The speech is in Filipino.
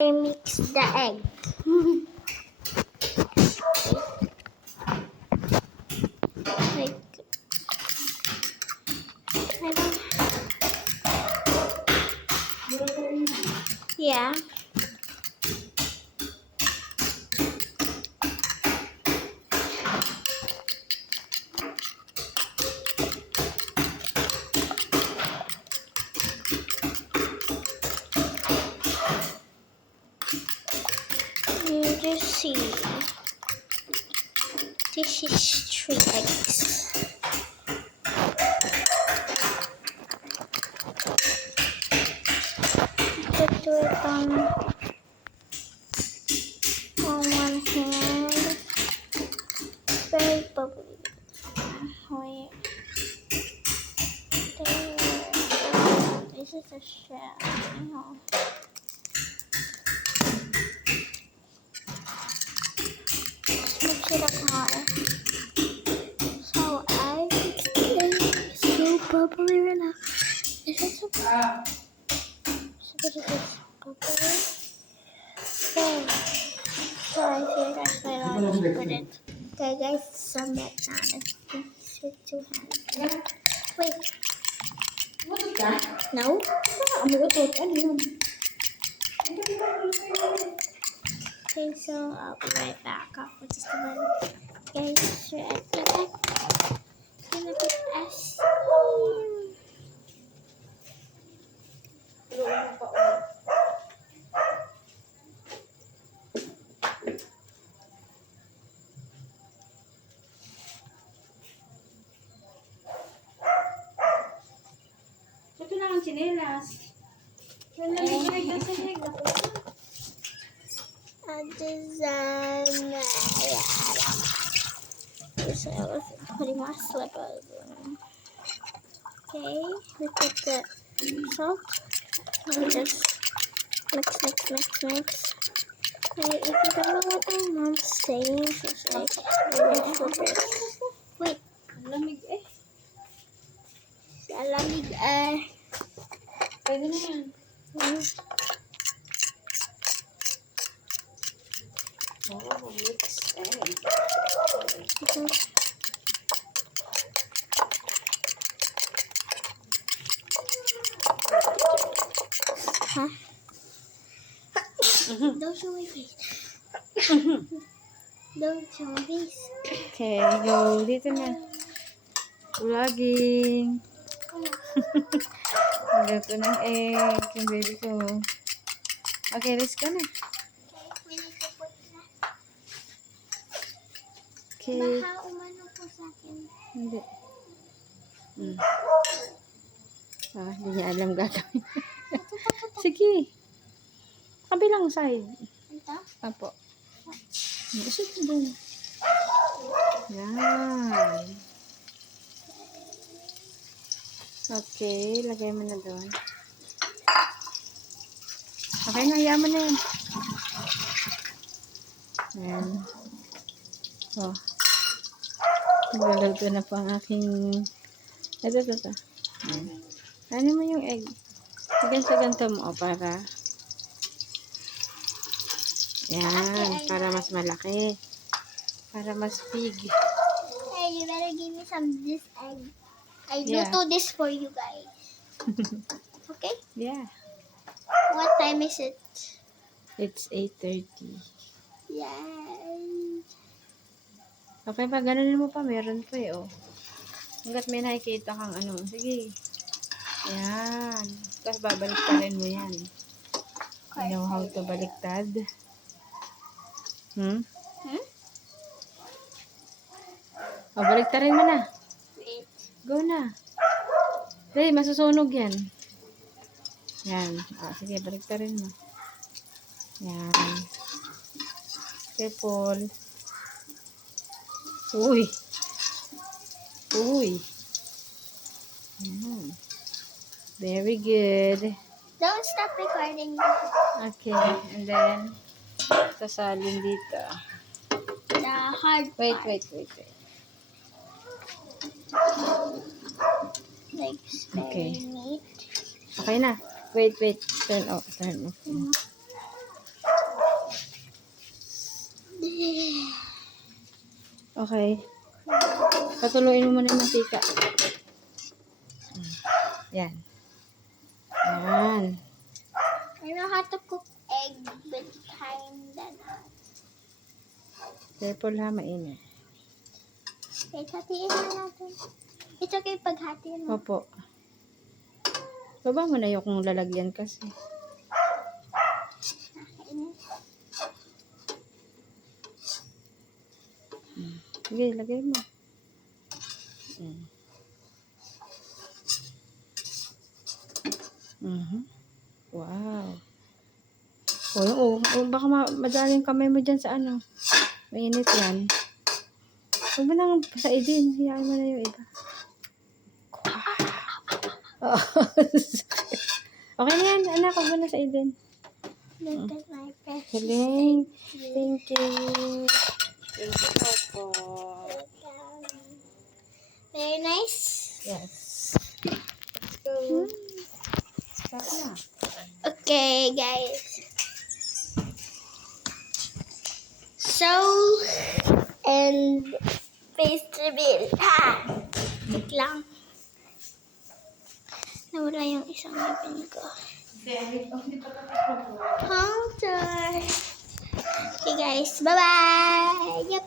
I mix the egg. Like, I don't. Yeah. You just see. This is 3 eggs. Put it on one hand. Very bubbly. Wait. There. This is a shell. No. Mix it up more. So so bubbly right now. Is it so bubbly? So what is this? Bubbly? Okay. So I see that's my last put it. Okay guys, some bananas. Please with 2 hands. Wait. What is that? No? Ano ito? Ano yun? Okay, so I'll be right back after just a minute. Guys, so I think I'm gonna put S here. Ito na ang chinelas. Nalamig na sa hig. A design. So I was putting my slippers in. Okay, we put the salt. And just mix. Wait, if you don't know what my mom's saying, she's like, slippers. Wait, Lamig eh. salamig Pwede na yan. Oh, mix egg. Huh? Don't show my face. Don't show my face. Okay, go. Dito na. Vlogging. Luto ng egg. Yung baby ko. Okay, let's go na. We need to put that. Okay. Baka umano po sa akin. Hindi. Hindi niya alam gagawin. Sige. Kabilang side. Ito? Apo. Sige dun. Yan. Okay, lagay mo na doon. Okay na, yaman na yan. Yan. Oh. Naglalagto na po ang aking... Ito. Ano mo yung egg? Ganto mo, para... Yan, para mas malaki. Para mas big. Hey, you better give me some of this egg. I Yeah. do this for you guys. Okay? Yeah. What time is it? It's 8:30. Yay! Okay pa, ganun mo pa. Meron pa eh, oh. Hanggat may nakikita kang ano. Sige. Yan. Tapos babaliktarin mo yan. You know how to baliktad? Hmm? O, baliktarin mo na. Wait. Go na. Hey, masusunog yan. Yan. Sige, baliktarin mo. Yan. Careful. Uy. Yan. Very good. Don't stop recording. Okay. And then, sasalin dito. The hard Wait. part. Like Okay. very neat. Okay na. Wait. Turn off. Okay. Patuloyin mo muna yung mantika. Yan. Yan. I know how to cook egg but kinda not. Careful ha, mainit. Wait, hatiin na natin. It's okay pag hatiin mo. Opo. Baba mo na yung kung lalagyan kasi. Nakainis. Sige, lagay mo. Wow. Baka madaling kamay mo dyan sa ano. Mainit yan. Huwag mo nang pasaidin. Hiyaan mo na yung iba. Wow. Okay na yan, anak. Huwag mo na saidin. Look at my precious. Galing. Thank you. Thank you po. Very nice. Yes. Let's go. Start na. Okay, guys. So, and face reveal. Ha! Wait lang. Nawala yung isang ngipin ko. Home tour. Okay, guys. Bye-bye. Yup.